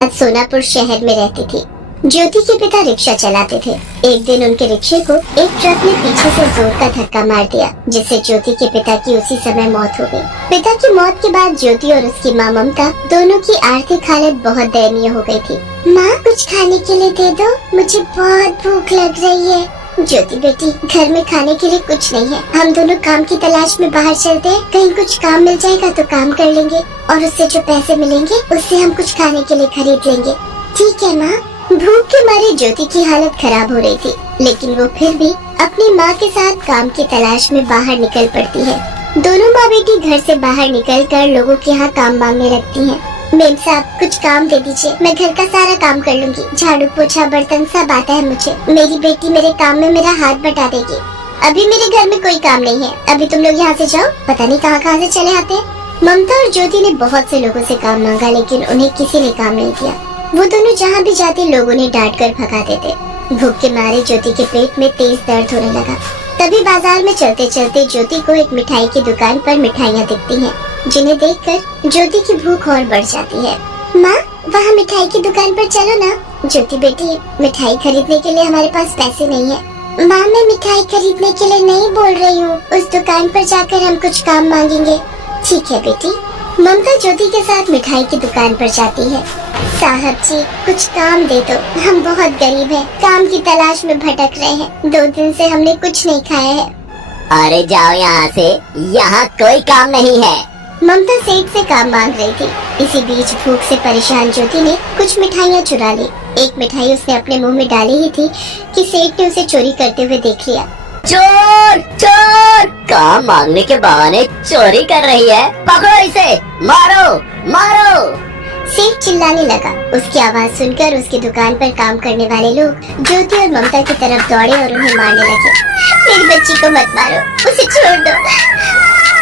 सोनापुर शहर में रहती थी। ज्योति के पिता रिक्शा चलाते थे। एक दिन उनके रिक्शे को एक ट्रक ने पीछे से जोर का धक्का मार दिया, जिससे ज्योति के पिता की उसी समय मौत हो गई। पिता की मौत के बाद ज्योति और उसकी माँ ममता दोनों की आर्थिक हालत बहुत दयनीय हो गई थी। माँ, कुछ खाने के लिए दे दो, मुझे बहुत भूख लग रही है। ज्योति बेटी, घर में खाने के लिए कुछ नहीं है। हम दोनों काम की तलाश में बाहर चलते हैं। कहीं कुछ काम मिल जाएगा तो काम कर लेंगे और उससे जो पैसे मिलेंगे उससे हम कुछ खाने के लिए खरीद लेंगे। ठीक है माँ। भूख के मारे ज्योति की हालत खराब हो रही थी, लेकिन वो फिर भी अपनी माँ के साथ काम की तलाश में बाहर निकल पड़ती है। दोनों माँ बेटी घर से बाहर निकलकर लोगों के यहाँ काम मांगने लगती हैं। मेम साहब, कुछ काम दे दीजिए, मैं घर का सारा काम कर लूंगी। झाड़ू पोछा बर्तन सब आता है मुझे। मेरी बेटी मेरे काम में मेरा हाथ बटा देगी। अभी मेरे घर में कोई काम नहीं है, अभी तुम लोग यहाँ से जाओ। पता नहीं कहाँ कहाँ से चले आते हैं। ममता और ज्योति ने बहुत से लोगों से काम मांगा, लेकिन उन्हें किसी ने काम नहीं दिया। वो दोनों जहाँ भी जाते लोग उन्हें डांट कर भगा देते। भूख के मारे ज्योति के पेट में तेज दर्द होने लगा। तभी बाजार में चलते चलते ज्योति को एक मिठाई की दुकान पर मिठाइयाँ दिखती हैं, जिन्हें देखकर ज्योति की भूख और बढ़ जाती है। माँ, वहाँ मिठाई की दुकान पर चलो ना। ज्योति बेटी, मिठाई खरीदने के लिए हमारे पास पैसे नहीं है। माँ, मैं मिठाई खरीदने के लिए नहीं बोल रही हूँ, उस दुकान पर जाकर हम कुछ काम मांगेंगे। ठीक है बेटी। ममता ज्योति के साथ मिठाई की दुकान पर जाती है। साहब जी, कुछ काम दे दो, हम बहुत गरीब हैं, काम की तलाश में भटक रहे हैं। 2 दिन से हमने कुछ नहीं खाया है। अरे जाओ यहाँ से, यहाँ कोई काम नहीं है। ममता सेठ से काम मांग रही थी। इसी बीच भूख से परेशान ज्योति ने कुछ मिठाइयाँ चुरा ली। एक मिठाई उसने अपने मुंह में डाली ही थी कि सेठ ने उसे चोरी करते हुए देख लिया। चोर चोर, काम मांगने के बहाने चोरी कर रही है, पकड़ो इसे, मारो मारो। सेठ चिल्लाने लगा। उसकी आवाज सुनकर उसकी दुकान पर काम करने वाले लोग ज्योति और ममता की तरफ दौड़े और उन्हें मारने लगे। मेरी बच्ची को मत मारो, उसे छोड़ दो।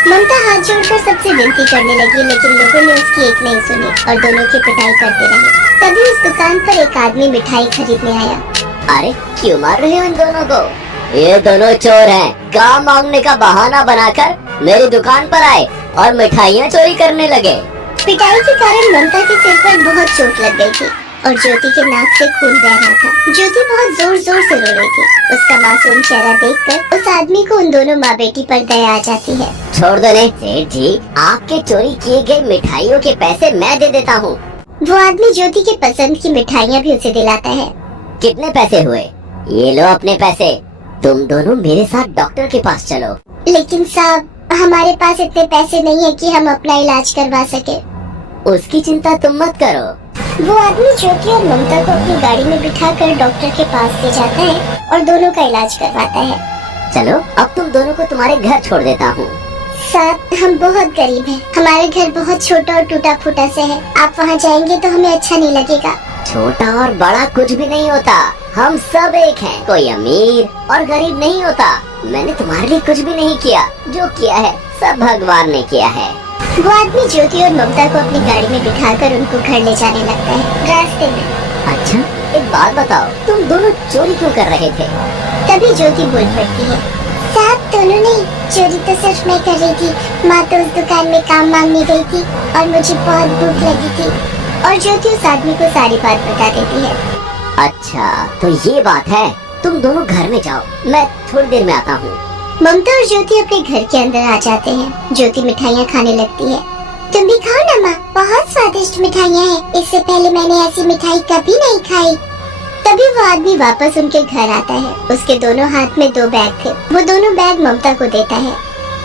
ममता हाथ जोड़कर सबसे विनती करने लगी, लेकिन लोगों ने उसकी एक नहीं सुनी और दोनों की पिटाई करते रहे। तभी उस दुकान पर एक आदमी मिठाई खरीदने आया। अरे क्यों मार रहे हो इन दोनों को? ये दोनों चोर हैं। काम मांगने का बहाना बनाकर मेरी दुकान पर आए और मिठाइयाँ चोरी करने लगे। पिटाई के कारण ममता के सिर पर बहुत चोट लग गई थी और ज्योति के नाक से खून बह रहा था। ज्योति बहुत जोर जोर से रो रही थी। उसका मासूम चेहरा देखकर उस आदमी को उन दोनों माँ बेटी पर दया आ जाती है। छोड़ दो ने सेठ जी, आपके चोरी किए गए मिठाइयों के पैसे मैं दे देता हूँ। वो आदमी ज्योति के पसंद की मिठाइयाँ भी उसे दिलाता है। कितने पैसे हुए? ये लो अपने पैसे, तुम दोनों मेरे साथ डॉक्टर के पास चलो। लेकिन साहब, हमारे पास इतने पैसे नहीं है कि हम अपना इलाज करवा सके। उसकी चिंता तुम मत करो। वो आदमी ज्योति और ममता को अपनी गाड़ी में बिठाकर डॉक्टर के पास ले जाता है और दोनों का इलाज करवाता है। चलो, अब तुम दोनों को तुम्हारे घर छोड़ देता हूँ। साहब, हम बहुत गरीब हैं। हमारे घर बहुत छोटा और टूटा फूटा से है। आप वहाँ जाएंगे तो हमें अच्छा नहीं लगेगा। छोटा और बड़ा कुछ भी नहीं होता, हम सब एक हैं। कोई अमीर और गरीब नहीं होता। मैंने तुम्हारे लिए कुछ भी नहीं किया, जो किया है सब भगवान ने किया है। वो आदमी ज्योति और ममता को अपनी गाड़ी में बिठाकर उनको घर ले जाने लगता है। रास्ते में अच्छा, एक बात बताओ, तुम दोनों चोरी क्यों कर रहे थे? तभी ज्योति बोल पड़ती है। साहब, दोनों नहीं, चोरी तो सिर्फ मैं कर रही थी। माँ तो उस दुकान में काम मांगने गई थी और मुझे बहुत भूख लगी थी। और ज्योति उस आदमी को सारी बात बता देती है। अच्छा, तो ये बात है। तुम दोनों घर में जाओ, मैं थोड़ी देर में आता हूँ। ममता और ज्योति अपने घर के अंदर आ जाते हैं। ज्योति मिठाइयाँ खाने लगती है। तुम भी खाओ ना माँ, बहुत स्वादिष्ट मिठाइयाँ हैं। इससे पहले मैंने ऐसी मिठाई कभी नहीं खाई। तभी वो आदमी वापस उनके घर आता है। उसके दोनों हाथ में 2 बैग थे। वो दोनों बैग ममता को देता है।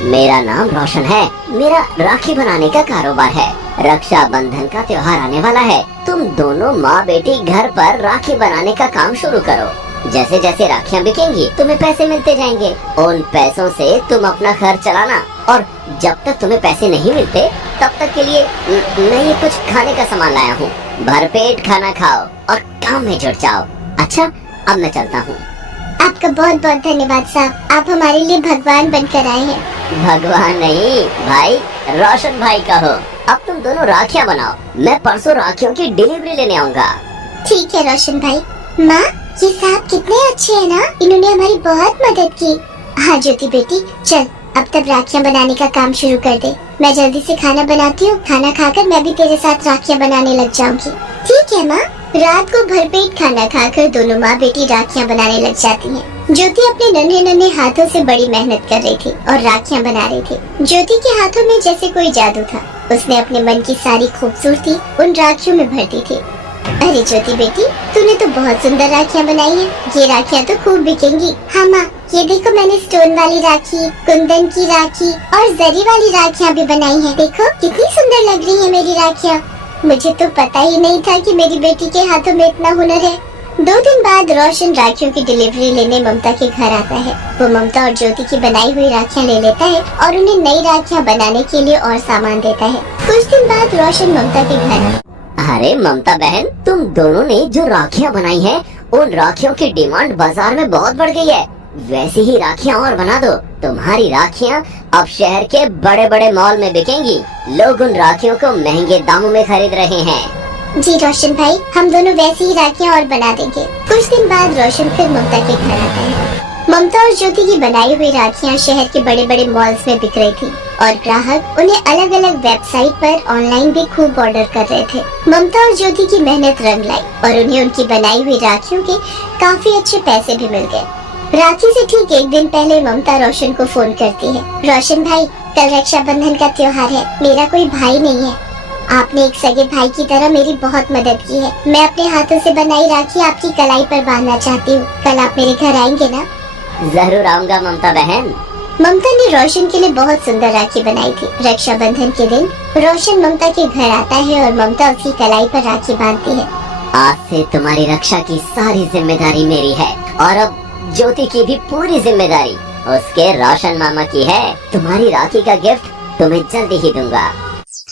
मेरा नाम रोशन है। मेरा राखी बनाने का कारोबार है। रक्षाबंधन का त्योहार आने वाला है। तुम दोनों माँ बेटी घर पर राखी बनाने का काम शुरू करो। जैसे जैसे राखियाँ बिकेंगी तुम्हें पैसे मिलते जाएंगे। उन पैसों से तुम अपना खर्च चलाना और जब तक तुम्हें पैसे नहीं मिलते तब तक के लिए मैं ये कुछ खाने का सामान लाया हूँ। भरपेट खाना खाओ और काम में जुट जाओ। अच्छा, अब मैं चलता हूँ। आपका बहुत बहुत धन्यवाद साहब, आप हमारे लिए भगवान बनकर आए हैं। भगवान नहीं भाई, रोशन भाई का हो। अब तुम दोनों राखियाँ बनाओ, मैं परसों राखियों की डिलीवरी लेने आऊँगा। ठीक है रोशन भाई। माँ, ये साहब कितने अच्छे हैं ना, इन्होंने हमारी बहुत मदद की। हाँ ज्योति बेटी, चल अब तक राखियाँ बनाने का काम शुरू कर दे। मैं जल्दी से खाना बनाती हूँ। खाना खाकर मैं भी तेरे साथ राखियाँ बनाने लग जाऊंगी। ठीक है माँ। रात को भरपेट खाना खाकर दोनों माँ बेटी राखियाँ बनाने लग जाती हैं। ज्योति अपने नन्हे नन्हे हाथों से बड़ी मेहनत कर रही थी और राखियाँ बना रही थी। ज्योति के हाथों में जैसे कोई जादू था। उसने अपने मन की सारी खूबसूरती उन राखियों में भर दी थी। अरे ज्योति बेटी, तूने तो बहुत सुंदर राखियाँ बनाई हैं। ये राखियाँ तो खूब बिकेंगी। हाँ माँ, ये देखो मैंने स्टोन वाली राखी, कुंदन की राखी और जरी वाली राखियाँ भी बनाई हैं। देखो कितनी सुंदर लग रही है मेरी राखियाँ। मुझे तो पता ही नहीं था कि मेरी बेटी के हाथों में इतना हुनर है। 2 दिन बाद रोशन राखियों की डिलीवरी लेने ममता के घर आता है। वो ममता और ज्योति की बनाई हुई राखियाँ ले लेता है और उन्हें नई राखियाँ बनाने के लिए और सामान देता है। कुछ दिन बाद रोशन ममता के घर आता। अरे ममता बहन, तुम दोनों ने जो राखियाँ बनाई हैं, उन राखियों की डिमांड बाजार में बहुत बढ़ गई है। वैसी ही राखियाँ और बना दो। तुम्हारी राखियाँ अब शहर के बड़े बड़े मॉल में बिकेंगी। लोग उन राखियों को महंगे दामों में खरीद रहे हैं। जी रोशन भाई, हम दोनों वैसी ही राखियाँ और बना देंगे। कुछ दिन बाद रोशन फिर ममता के घर आता है। ममता और ज्योति की बनाई हुई राखियाँ शहर के बड़े बड़े मॉल्स में बिक रही थी और ग्राहक उन्हें अलग अलग वेबसाइट पर ऑनलाइन भी खूब ऑर्डर कर रहे थे। ममता और ज्योति की मेहनत रंग लाई और उन्हें उनकी बनाई हुई राखियों के काफी अच्छे पैसे भी मिल गए। राखी से ठीक 1 दिन पहले ममता रोशन को फोन करती है। रोशन भाई, कल रक्षाबंधन का त्योहार है। मेरा कोई भाई नहीं है। आपने एक सगे भाई की तरह मेरी बहुत मदद की है। मैं अपने हाथों से बनाई राखी आपकी कलाई पर बांधना चाहती हूँ। कल आप मेरे घर आएंगे ना? जरूर आऊंगा ममता बहन। ममता ने रोशन के लिए बहुत सुंदर राखी बनाई थी। रक्षाबंधन के दिन रोशन ममता के घर आता है और ममता उसकी कलाई पर राखी बांधती है। आज से तुम्हारी रक्षा की सारी जिम्मेदारी मेरी है और अब ज्योति की भी पूरी जिम्मेदारी उसके रोशन मामा की है। तुम्हारी राखी का गिफ्ट तुम्हें जल्दी ही दूंगा।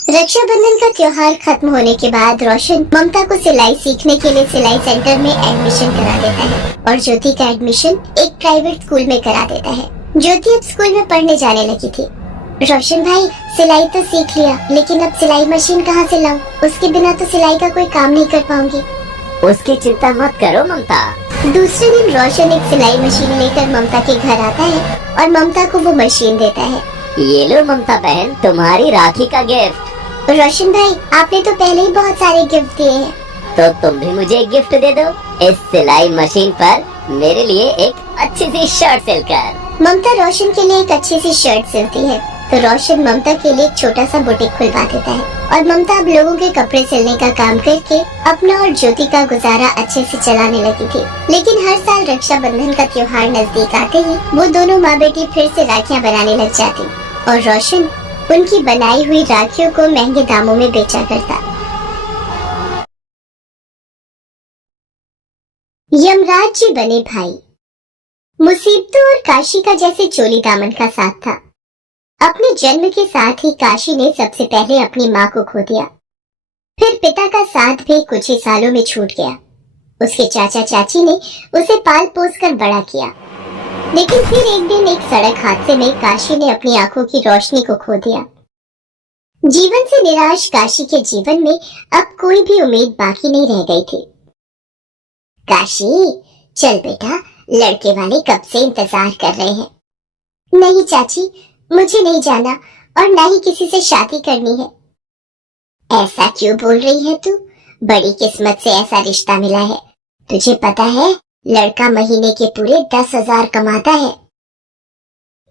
रक्षाबंधन का त्योहार खत्म होने के बाद रोशन ममता को सिलाई सीखने के लिए सिलाई सेंटर में एडमिशन करा देता है और ज्योति का एडमिशन एक प्राइवेट स्कूल में करा देता है। ज्योति अब स्कूल में पढ़ने जाने लगी थी। रोशन भाई, सिलाई तो सीख लिया, लेकिन अब सिलाई मशीन कहाँ से लाऊं? उसके बिना तो सिलाई का कोई काम नहीं कर पाऊंगी। उसकी चिंता मत करो ममता। दूसरे दिन रोशन एक सिलाई मशीन लेकर ममता के घर आता है और ममता को वो मशीन देता है। ये लो ममता बहन, तुम्हारी राखी का गिफ्ट। रोशन भाई, आपने तो पहले ही बहुत सारे गिफ्ट दिए हैं। तो तुम भी मुझे एक गिफ्ट दे दो। इस सिलाई मशीन पर मेरे लिए एक अच्छी सी शर्ट सिल कर। ममता रोशन के लिए एक अच्छी सी शर्ट सिलती है तो रोशन ममता के लिए एक छोटा सा बुटीक खुलवा देता है और ममता अब लोगों के कपड़े सिलने का काम करके अपना और ज्योति का गुजारा अच्छे से चलाने लगी थी। लेकिन हर साल रक्षाबंधन का त्योहार नजदीक आते ही वो दोनों माँ बेटी फिर से राखियाँ बनाने लग जाती और रोशन उनकी बनाई हुई राखियों को महंगे दामों में बेचा करता। यमराज जी बने भाई। मुसीबतों और काशी का जैसे चोली दामन का साथ था। अपने जन्म के साथ ही काशी ने सबसे पहले अपनी माँ को खो दिया। फिर पिता का साथ भी कुछ ही सालों में छूट गया। उसके चाचा चाची ने उसे पाल पोस कर बड़ा किया। लेकिन फिर एक दिन एक सड़क हादसे में काशी ने अपनी आंखों की रोशनी को खो दिया। जीवन से निराश काशी के जीवन में अब कोई भी उम्मीद बाकी नहीं रह गई थी। काशी, चल बेटा, लड़के वाले कब से इंतजार कर रहे हैं। नहीं चाची, मुझे नहीं जाना और ना ही किसी से शादी करनी है। ऐसा क्यों बोल रही है तू? बड़ी किस्मत से ऐसा रिश्ता मिला है। तुझे पता है, लड़का महीने के पूरे 10,000 कमाता है।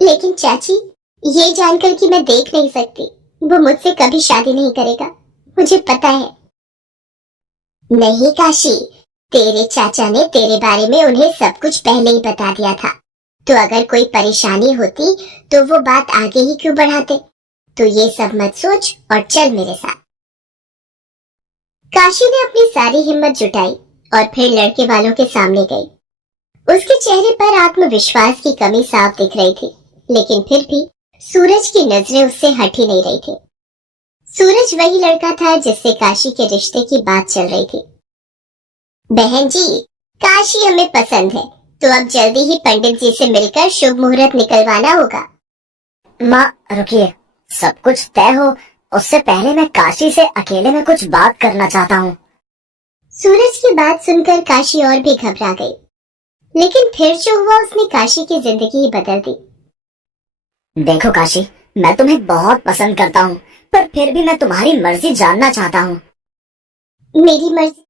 लेकिन चाची, ये जानकर कि मैं देख नहीं सकती, वो मुझसे कभी शादी नहीं करेगा, मुझे पता है। नहीं काशी, तेरे चाचा ने तेरे बारे में उन्हें सब कुछ पहले ही बता दिया था। तो अगर कोई परेशानी होती तो वो बात आगे ही क्यों बढ़ाते। तो ये सब मत सोच और चल मेरे साथ। काशी ने अपनी सारी हिम्मत जुटाई और फिर लड़के वालों के सामने गई। उसके चेहरे पर आत्मविश्वास की कमी साफ दिख रही थी, लेकिन फिर भी सूरज की नजरें उससे हट ही नहीं रही थी। सूरज वही लड़का था जिससे काशी के रिश्ते की बात चल रही थी। बहन जी, काशी हमें पसंद है, तो अब जल्दी ही पंडित जी से मिलकर शुभ मुहूर्त निकलवाना होगा। माँ रुकिए, सब कुछ तय हो उससे पहले मैं काशी से अकेले में कुछ बात करना चाहता हूँ। सूरज की बात सुनकर काशी और भी घबरा गई, लेकिन फिर जो हुआ उसने काशी की जिंदगी ही बदल दी। देखो काशी, मैं तुम्हें बहुत पसंद करता हूँ, पर फिर भी मैं तुम्हारी मर्जी जानना चाहता हूँ। मेरी मर्जी